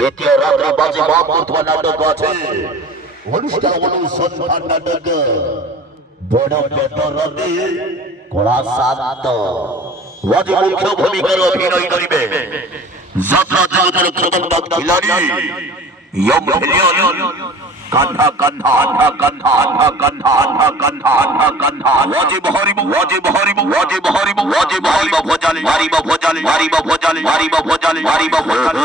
দ্বিতীয় রাত্রে বাজে মহাপুর নাটক আছে অনুষ্ঠান অনুসন্ধান নাটক বড় বেদরদে কড়া শান্ত ওয়াজি মুখ্য ভূমিকার অভিনয় করিবে যাত্রা জগতের খতরনাক খিলাড়ি ইয়ম হেলিয়ন কান্ধা কান্ধা আন্ধা কান্ধা আন্ধা কান্ধা আন্ধা কান্ধা আন্ধা কান্ধা ওয়াজিব হরিব ওয়াজিব হরিব ওয়াজিব হরিব ওয়াজিব হরিব ভোজালে হরিব ভোজালে হরিব ভোজালে হরিব ভোজালে হরিব ভোজালে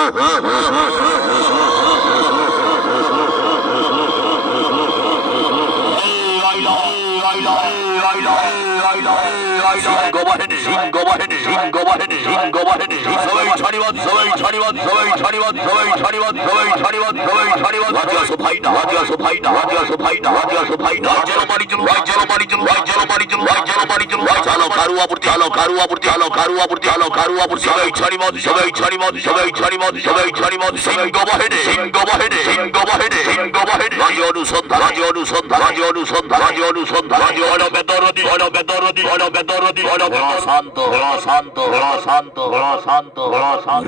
শান্ত শান্ত শান্ত শান্ত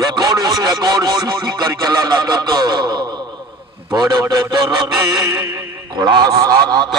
রেকর্ড সৃষ্টিকারী চালা নাটক বড় বেদরদে কড়া শান্ত